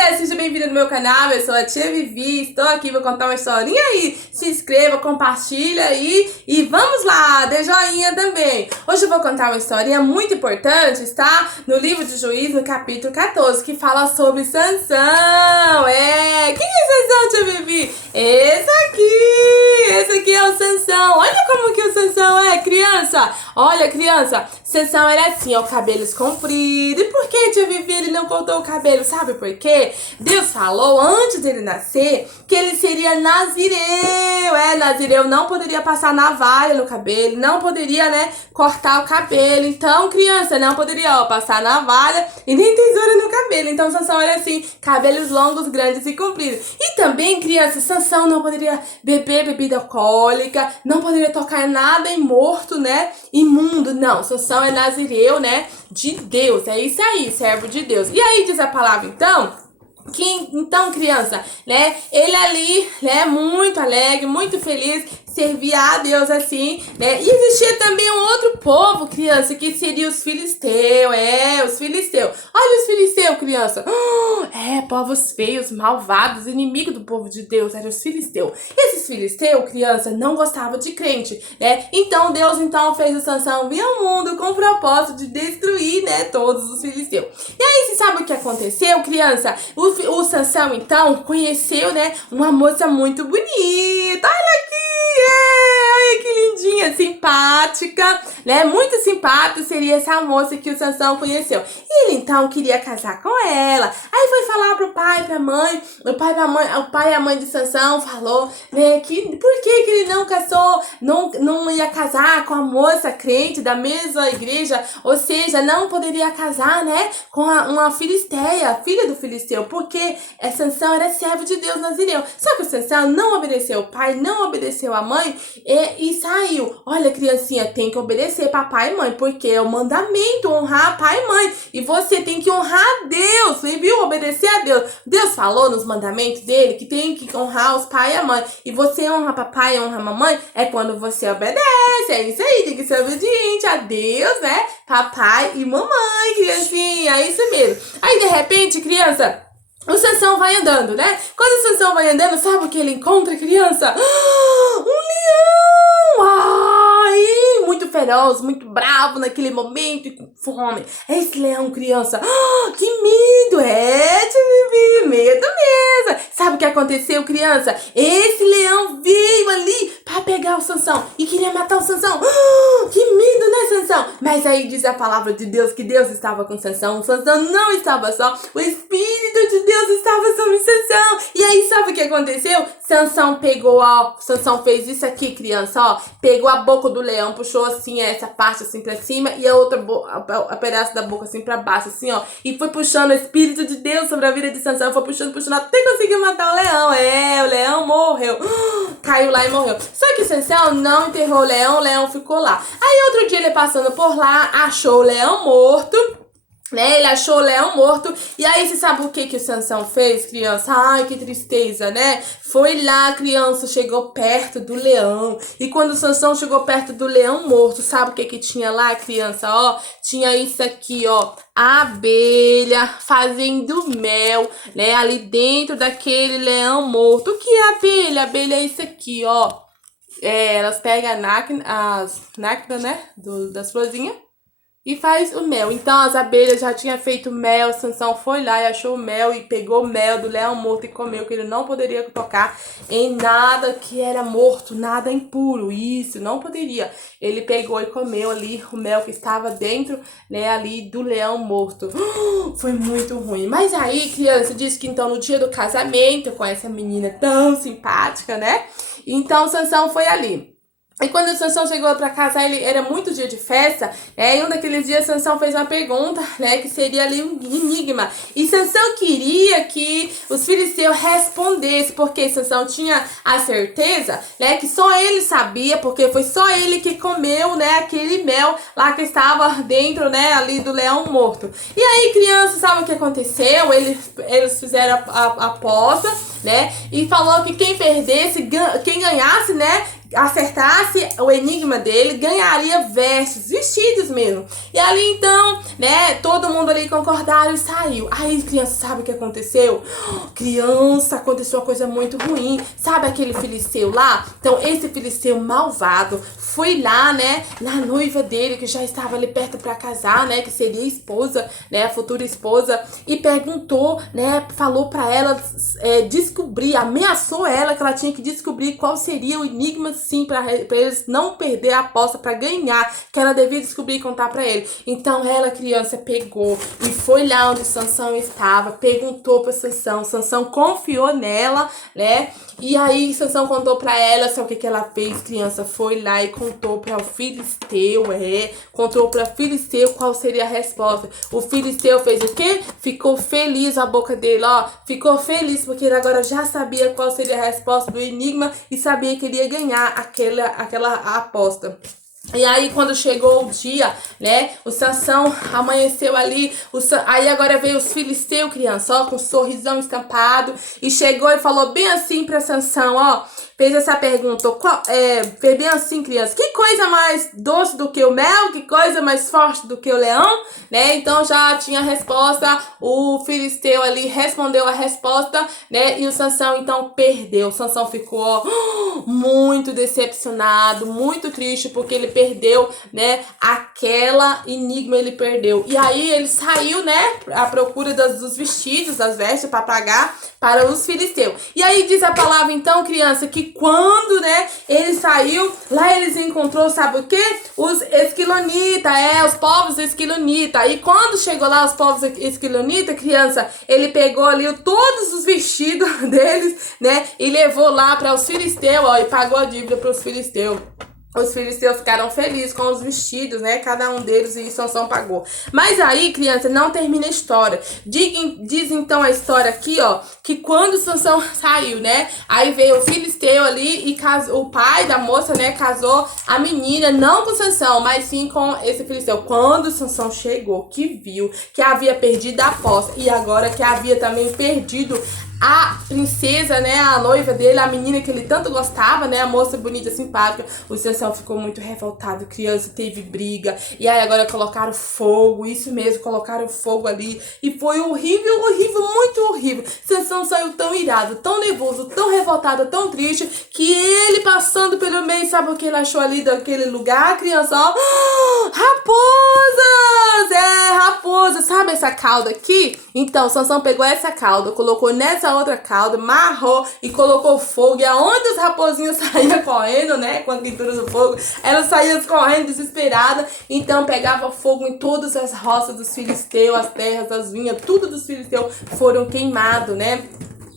dia! Seja bem-vindo no meu canal, eu sou a Tia Vivi, estou aqui para contar uma historinha aí. Se inscreva, compartilha aí e vamos lá, dê joinha também. Hoje eu vou contar uma historinha muito importante, está no livro de Juízes, no capítulo 14, que fala sobre Sansão. Quem é Sansão, Tia Vivi? Esse aqui é o Sansão. Olha como que o Sansão é, criança. Olha, criança, Sansão era assim, ó, cabelos compridos. E por que, Tia Vivi, ele não cortou o cabelo? Sabe por quê? Deus falou antes dele nascer que ele seria nazireu. Nazireu não poderia passar navalha no cabelo, não poderia, né, cortar o cabelo. Então, criança, não poderia, ó, passar navalha e nem tesoura no cabelo. Então, Sansão era assim, cabelos longos, grandes e compridos. E também, criança, Sansão não poderia beber bebida alcoólica, não poderia tocar nada imorto, né, imundo. Não, Sansão é nazireu, né, de Deus. É isso aí, servo de Deus. E aí diz a palavra, então, criança, né, ele ali, né, muito alegre, muito feliz, servia a Deus assim, né, e existia também um outro povo, criança, que seria os filisteus, os filisteus. Olha os filisteus, criança, povos feios, malvados, inimigos do povo de Deus, eram os filisteus. Esses filisteus, criança, não gostavam de crente, né, então Deus, fez o Sansão vir ao mundo com o propósito de destruir, né, todos os filisteus. E aí, você sabe o que aconteceu, criança? O Sansão, então, conheceu, né, uma moça muito bonita. Olha aqui, olha que lindinha, simpática, né, muito simpática seria essa moça que o Sansão conheceu. E ele, então, queria casar com ela. Aí foi falar pro pai, pra mãe, o pai e a mãe de Sansão falou, né, que por que ele não casou, não ia casar com a moça crente da mesma igreja, ou seja, não poderia casar, né, com uma filisteia, filha do filisteu, porque Sansão era servo de Deus nazireu. Só que o Sansão não obedeceu o pai, não obedeceu a mãe e saiu. Olha, criancinha, tem que obedecer papai e mãe, porque é o mandamento honrar pai e mãe. E você tem que honrar a Deus, você viu? Obedecer a Deus. Deus falou nos mandamentos dele que tem que honrar os pai e a mãe. E você honra papai e honra a mamãe é quando você obedece. É isso aí, tem que ser obediente a Deus, né? Papai e mamãe, criancinha, é isso mesmo. Aí, de repente, criança, o Sansão vai andando, né? Quando o Sansão vai andando, sabe o que ele encontra, criança? Um leão! Ai, muito feroz, muito bravo naquele momento e com fome. Esse leão, criança. Que medo! Tia Vivi, medo mesmo. Sabe o que aconteceu, criança? Esse leão veio ali pra pegar o Sansão e queria matar o Sansão. Que medo, né, Sansão? Mas aí diz a palavra de Deus que Deus estava com Sansão. O Sansão não estava só. O Espírito de Deus estava sobre Sansão. E aí, sabe o que aconteceu? Sansão Sansão fez isso aqui, criança, ó. Pegou a boca do leão, puxou assim, essa parte assim pra cima e a outra a pedaço da boca assim pra baixo, assim, ó. E foi puxando o Espírito de Deus sobre a vida de Sansão. Foi puxando, até conseguir matar o leão. O leão morreu. Caiu lá e morreu. Só que Sansão não enterrou o leão ficou lá. Aí outro dia ele passando por lá, achou o leão morto, né? Ele achou o leão morto. E aí, você sabe o que o Sansão fez, criança? Ai, que tristeza, né? Foi lá, criança, chegou perto do leão. E quando o Sansão chegou perto do leão morto, sabe o que tinha lá, criança? Ó, tinha isso aqui, ó. A abelha fazendo mel, né? Ali dentro daquele leão morto. O que é abelha? Abelha é isso aqui, ó. Elas pegam as nácteas, né? Das florzinhas. E faz o mel. Então as abelhas já tinham feito mel. Sansão foi lá e achou o mel e pegou o mel do leão morto e comeu, que ele não poderia tocar em nada que era morto, nada impuro. Isso, não poderia. Ele pegou e comeu ali o mel que estava dentro, né, ali do leão morto. Foi muito ruim. Mas aí, criança, disse que então no dia do casamento com essa menina tão simpática, né? Então Sansão foi ali. E quando o Sansão chegou pra casa, ele era muito dia de festa, né? E um daqueles dias, Sansão fez uma pergunta, né? Que seria ali um enigma. E Sansão queria que os filisteus respondessem, porque Sansão tinha a certeza, né? Que só ele sabia, porque foi só ele que comeu, né? Aquele mel lá que estava dentro, né? Ali do leão morto. E aí, criança, sabe o que aconteceu? Eles fizeram a aposta, né? E falou que quem perdesse, quem ganhasse, né? Acertasse o enigma dele, ganharia vestidos mesmo. E ali então, né, todo mundo mundo ali concordaram e saiu. Aí, criança, sabe o que aconteceu? Criança, aconteceu uma coisa muito ruim. Sabe aquele filisteu lá? Então, esse filisteu malvado foi lá, né, na noiva dele, que já estava ali perto pra casar, né, que seria esposa, né, a futura esposa, e perguntou, né, falou pra ela descobrir, ameaçou ela que ela tinha que descobrir qual seria o enigma, sim, pra eles não perder a aposta, pra ganhar, que ela devia descobrir e contar pra ele. Então ela, criança, pegou e foi lá onde Sansão estava, perguntou pra Sansão, Sansão confiou nela, né, e aí Sansão contou pra ela, sabe o que ela fez, criança? Foi lá e contou para o filisteu, contou para o filisteu qual seria a resposta. O filisteu fez o quê? Ficou feliz, a boca dele, ó, ficou feliz porque ele agora já sabia qual seria a resposta do enigma e sabia que ele ia ganhar aquela aposta. E aí, quando chegou o dia, né, o Sansão amanheceu ali, aí agora veio os filisteus, criança, ó, com um sorrisão estampado, e chegou e falou bem assim pra Sansão, ó, fez essa pergunta, fez bem assim, criança, que coisa mais doce do que o mel, que coisa mais forte do que o leão, né, então já tinha a resposta, o filisteu ali respondeu a resposta, né, e o Sansão então perdeu, o Sansão ficou, ó, muito decepcionado, muito triste, porque ele perdeu, né, aquela enigma ele perdeu. E aí ele saiu, né, à procura dos vestidos, das vestes para pagar para os filisteus. E aí diz a palavra então, criança, que quando, né, ele saiu, lá eles encontrou, sabe o quê? Os esquilonitas, os povos esquilonitas. E quando chegou lá os povos esquilonitas, criança, ele pegou ali todos os vestidos deles, né, e levou lá para os filisteus, ó, e pagou a dívida para os filisteus. Os filisteus ficaram felizes com os vestidos, né? Cada um deles, e Sansão pagou. Mas aí, criança, não termina a história. Diz então a história aqui, ó, que quando Sansão saiu, né? Aí veio o filisteu ali e o pai da moça, né? Casou a menina, não com Sansão, mas sim com esse filisteu. Quando Sansão chegou, que viu que havia perdido a aposta e agora que havia também perdido a princesa, né, a noiva dele, a menina que ele tanto gostava, né, a moça bonita, simpática, o Sansão ficou muito revoltado, criança, teve briga, e aí agora colocaram fogo, isso mesmo, colocaram fogo ali, e foi horrível, horrível, muito horrível. Sansão saiu tão irado, tão nervoso, tão revoltado, tão triste, que ele passando pelo meio, sabe o que ele achou ali daquele lugar, criança, ó, raposas, raposa, sabe essa cauda aqui? Então, Sansão pegou essa cauda, colocou nessa outra cauda, amarrou e colocou fogo. E aonde os raposinhos saíam correndo, né, com a pintura do fogo, elas saíam correndo desesperadas. Então, pegava fogo em todas as roças dos filisteus, as terras, as vinhas, tudo dos filisteus foram queimados, né?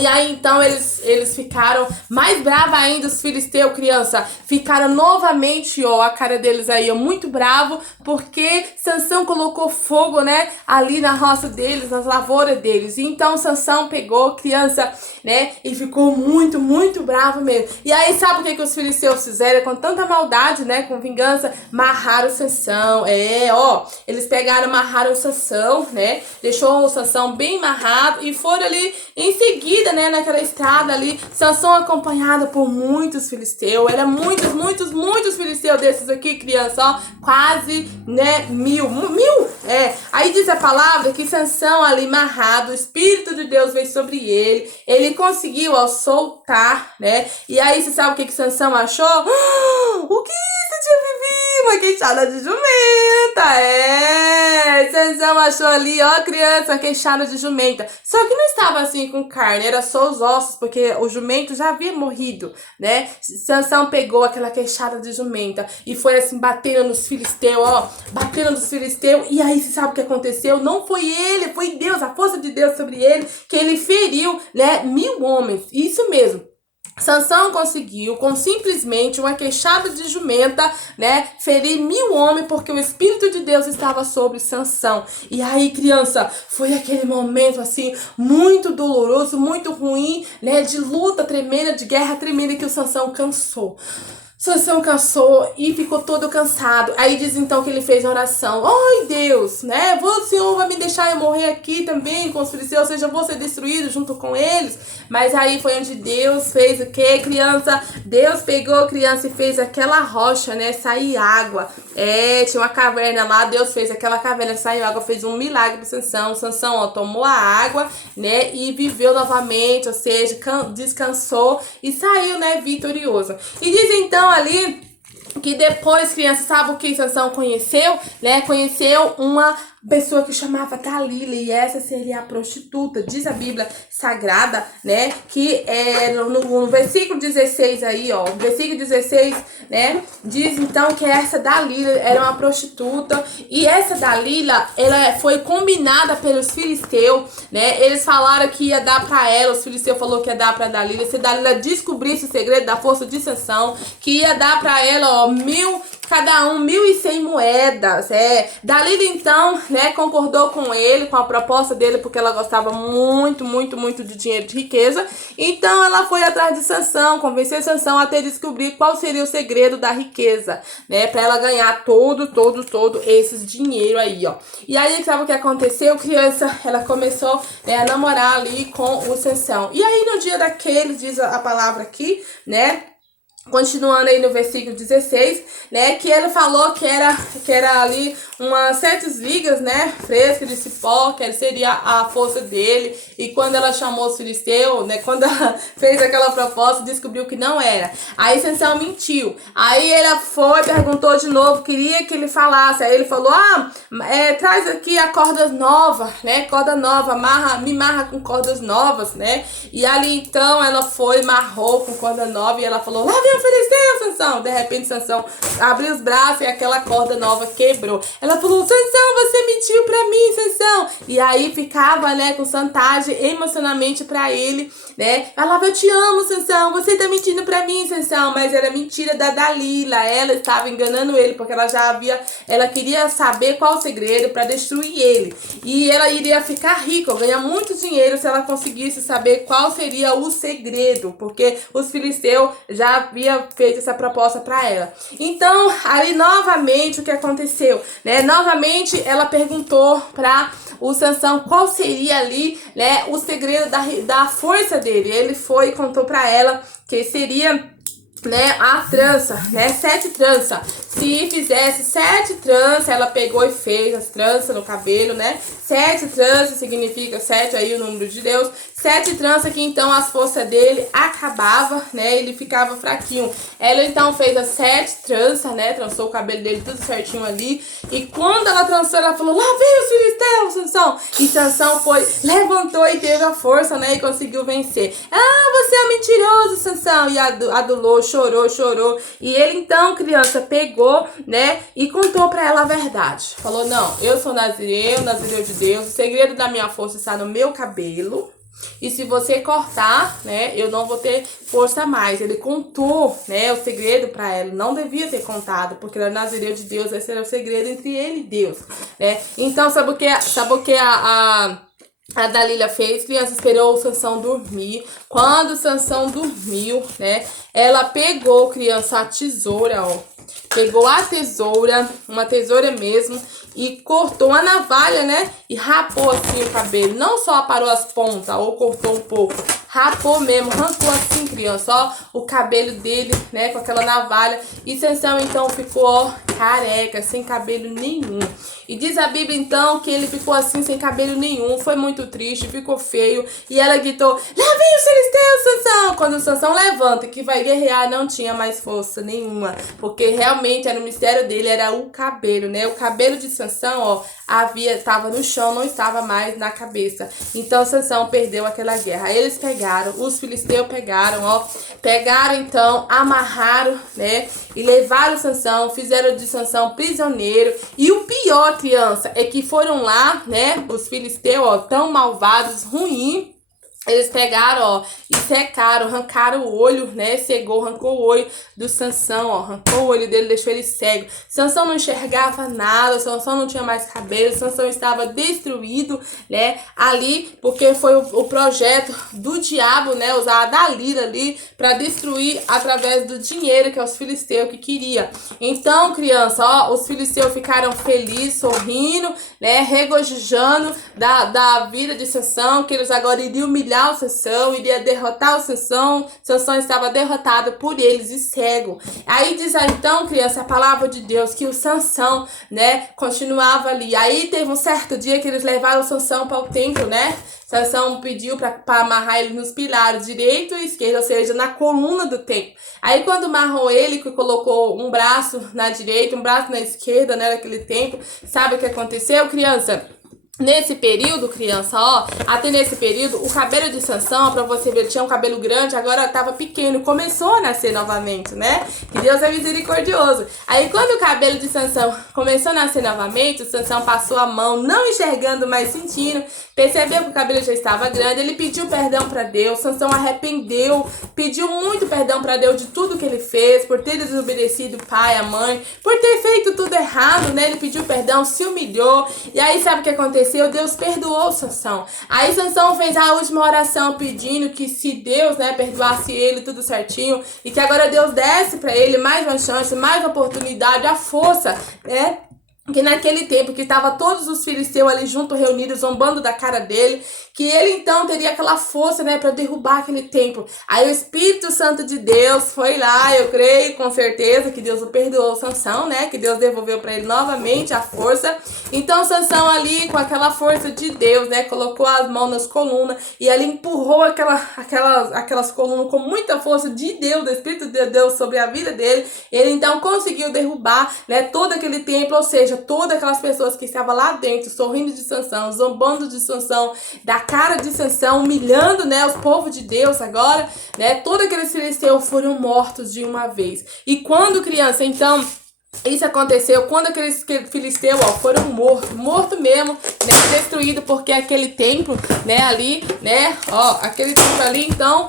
E aí, então, eles ficaram mais bravos ainda, os filisteus, criança. Ficaram novamente, ó, a cara deles aí, ó, muito bravo, porque Sansão colocou fogo, né, ali na roça deles, nas lavouras deles. E então, Sansão pegou, criança, né, e ficou muito, muito bravo mesmo. E aí, sabe o que os filisteus fizeram? Com tanta maldade, né, com vingança, amarraram Sansão. Ó, eles pegaram, amarraram Sansão, né, deixou o Sansão bem amarrado e foram ali em seguida, né, naquela estrada ali, Sansão acompanhado por muitos filisteus, era muitos filisteus desses aqui, criança, ó, quase, né, mil, aí diz a palavra que Sansão ali amarrado, o Espírito de Deus veio sobre ele conseguiu, ó, soltar, né, e aí você sabe o que Sansão achou? O que você tinha vivido? Uma queixada de jumenta, Sansão achou ali, ó, criança, queixada de jumenta, só que não estava assim com carne, era só os ossos, porque o jumento já havia morrido, né? Sansão pegou aquela queixada de jumenta e foi assim, batendo nos filisteus, ó, batendo nos filisteus, e aí você sabe o que aconteceu? Não foi ele, foi Deus, a força de Deus sobre ele, que ele feriu, né, 1000 homens, isso mesmo. Sansão conseguiu, com simplesmente uma queixada de jumenta, né, ferir 1000 homens, porque o Espírito de Deus estava sobre Sansão. E aí, criança, foi aquele momento, assim, muito doloroso, muito ruim, né, de luta tremenda, de guerra tremenda, que o Sansão cansou. Sansão cansou e ficou todo cansado. Aí diz então que ele fez oração. Ai, Deus, né? O Senhor vai me deixar eu morrer aqui também com os filisteus, ou seja, eu vou ser destruído junto com eles. Mas aí foi onde Deus fez o quê, criança? Deus pegou a criança e fez aquela rocha, né? Sair água. Tinha uma caverna lá, Deus fez aquela caverna, saiu água, fez um milagre para Sansão. Sansão, ó, tomou a água, né? E viveu novamente, ou seja, descansou e saiu, né? Vitorioso. E diz então ali que depois, criança, sabe o que Sansão conheceu? Né? Conheceu uma pessoa que chamava Dalila, e essa seria a prostituta. Diz a Bíblia Sagrada, né, que no versículo 16 aí, ó, versículo 16, né, diz então que essa Dalila era uma prostituta, e essa Dalila, ela foi combinada pelos filisteus, né, eles falaram que ia dar pra ela, os filisteus falou que ia dar pra Dalila, se Dalila descobrisse o segredo da força de Sansão, que ia dar pra ela, ó, cada um 1.100 moedas. Dalila então, né, concordou com ele, com a proposta dele, porque ela gostava muito, muito, muito de dinheiro, de riqueza. Então ela foi atrás de Sansão, convenceu Sansão até descobrir qual seria o segredo da riqueza, né, para ela ganhar todo esses dinheiro aí, ó. E aí, sabe o que aconteceu, criança? Ela começou, né, a namorar ali com o Sansão. E aí no dia daquele, diz a palavra aqui, né, continuando aí no versículo 16, né, que ele falou que era ali umas 7 ligas, né, frescas de cipó, que seria a força dele. E quando ela chamou os filisteus, né, quando ela fez aquela proposta, descobriu que não era. Aí Sansão mentiu. Aí ela foi, perguntou de novo, queria que ele falasse. Aí ele falou, traz aqui a corda nova, né, corda nova, me marra com cordas novas, né. E ali então ela foi, marrou com corda nova, e ela falou, lá vem o filisteu, Sansão. De repente Sansão abriu os braços e aquela corda nova quebrou. Ela falou, Sansão, você mentiu pra mim, Sansão. E aí ficava, né, com chantagem emocionalmente pra ele, né. Falava, eu te amo, Sansão, você tá mentindo pra mim, Sansão. Mas era mentira da Dalila, ela estava enganando ele, porque ela queria saber qual o segredo pra destruir ele. E ela iria ficar rica, ganhar muito dinheiro se ela conseguisse saber qual seria o segredo, porque os filisteus já havia feito essa proposta para ela. Então, ali novamente o que aconteceu, né? Novamente ela perguntou para o Sansão qual seria ali, né, o segredo da força dele. Ele foi e contou para ela que seria, né, a trança, né, 7 tranças. Se fizesse 7 tranças, ela pegou e fez as tranças no cabelo, né? 7 tranças significa 7 aí o número de Deus. 7 tranças que então as forças dele acabava, né? Ele ficava fraquinho. Ela então fez as 7 tranças, né? Trançou o cabelo dele tudo certinho ali. E quando ela trançou, ela falou, lá vem os filisteus, Sansão. E Sansão foi, levantou e teve a força, né? E conseguiu vencer. Você é um mentiroso, Sansão. E adulou, chorou. E ele então, criança, pegou, né, e contou pra ela a verdade. Falou, não, eu sou nazireu de Deus, o segredo da minha força está no meu cabelo, e se você cortar, né, eu não vou ter força mais. Ele contou, né, o segredo pra ela. Não devia ter contado, porque era nazireu de Deus, esse era o segredo entre ele e Deus, né. Então, sabe o que a Dalila fez? Criança, esperou o Sansão dormir. Quando o Sansão dormiu, né, ela pegou, criança, a tesoura, ó. Pegou a tesoura, uma tesoura mesmo, e cortou a navalha, né? E rapou assim o cabelo. Não só aparou as pontas ou cortou um pouco. Rapou mesmo, arrancou assim, criança, ó, o cabelo dele, né? Com aquela navalha. E Sansão, então, ficou, ó, careca, sem cabelo nenhum. E diz a Bíblia, então, que ele ficou assim, sem cabelo nenhum. Foi muito triste, ficou feio. E ela gritou, lá vem os filisteus, Sansão! Quando o Sansão levanta, que vai guerrear, não tinha mais força nenhuma. Porque realmente era o mistério dele, era o cabelo, né? O cabelo de Sansão, ó, estava no chão, não estava mais na cabeça. Então Sansão perdeu aquela guerra. Eles pegaram, os filisteus pegaram então, amarraram, né, e levaram Sansão, fizeram de Sansão prisioneiro. E o pior, criança, é que foram lá, né, os filisteus, ó, tão malvados, ruins, Eles pegaram, ó, e secaram, arrancaram o olho, né? Arrancou o olho do Sansão, ó. Arrancou o olho dele, deixou ele cego. Sansão não enxergava nada, Sansão não tinha mais cabelo, Sansão estava destruído, né? Ali, porque foi o projeto do diabo, né? Usar a Dalila ali para destruir através do dinheiro que os filisteus que queria. Então, criança, ó, os filisteus ficaram felizes, sorrindo, né? Regozijando da vida de Sansão, que eles agora iriam humilhar o Sansão, iria derrotar o Sansão. Sansão estava derrotado por eles e cego. Aí diz aí, então, criança, a palavra de Deus, que o Sansão, né, continuava ali. Aí teve um certo dia que eles levaram o Sansão para o templo, né? Sansão pediu para amarrar ele nos pilares direito e esquerdo, ou seja, na coluna do templo. Aí quando amarrou ele, que colocou um braço na direita, um braço na esquerda, né, naquele templo, sabe o que aconteceu, criança? Nesse período, criança, ó, até nesse período, o cabelo de Sansão, pra você ver, tinha um cabelo grande, agora tava pequeno, começou a nascer novamente, né? Que Deus é misericordioso. Aí quando o cabelo de Sansão começou a nascer novamente, o Sansão passou a mão, não enxergando, mas sentindo, percebeu que o cabelo já estava grande, ele pediu perdão pra Deus, Sansão arrependeu, pediu muito perdão pra Deus de tudo que ele fez, por ter desobedecido o pai, a mãe, por ter feito tudo errado, né? Ele pediu perdão, se humilhou, e aí sabe o que aconteceu? Deus perdoou Sansão. Aí Sansão fez a última oração pedindo que se Deus, né, perdoasse ele tudo certinho e que agora Deus desse para ele mais uma chance, mais uma oportunidade, a força, né? Que naquele tempo que estavam todos os filisteus ali juntos, reunidos, zombando da cara dele, que ele então teria aquela força, né, para derrubar aquele templo. Aí o Espírito Santo de Deus foi lá, eu creio com certeza que Deus o perdoou Sansão, né, que Deus devolveu para ele novamente a força. Então Sansão ali com aquela força de Deus, né, colocou as mãos nas colunas e ali empurrou aquelas colunas com muita força de Deus, do Espírito de Deus sobre a vida dele. Ele então conseguiu derrubar, né, todo aquele templo, ou seja, todas aquelas pessoas que estavam lá dentro, sorrindo de Sansão, zombando de Sansão, da cara de Sansão, humilhando, né, os povos de Deus agora, né, todos aqueles filisteus foram mortos de uma vez. E quando criança, então, isso aconteceu quando aqueles filisteus, ó, foram mortos mesmo, né, destruído, porque aquele templo, né, ali, né, ó, aquele templo ali, então,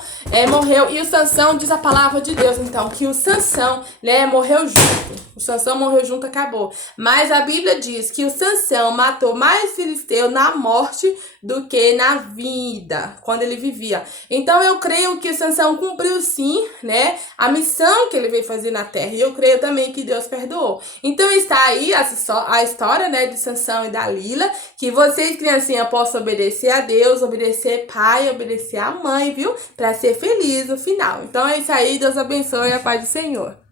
morreu. E o Sansão, diz a palavra de Deus, então, que o Sansão, né, morreu junto. O Sansão morreu junto, acabou. Mas a Bíblia diz que o Sansão matou mais filisteu na morte do que na vida, quando ele vivia. Então eu creio que o Sansão cumpriu sim, né, a missão que ele veio fazer na terra. E eu creio também que Deus perdoou. Então está aí a história, né, de Sansão e Dalila, que vocês, criancinha, possam obedecer a Deus, obedecer pai, obedecer a mãe, viu? Para ser feliz no final. Então é isso aí, Deus abençoe, a paz do Senhor.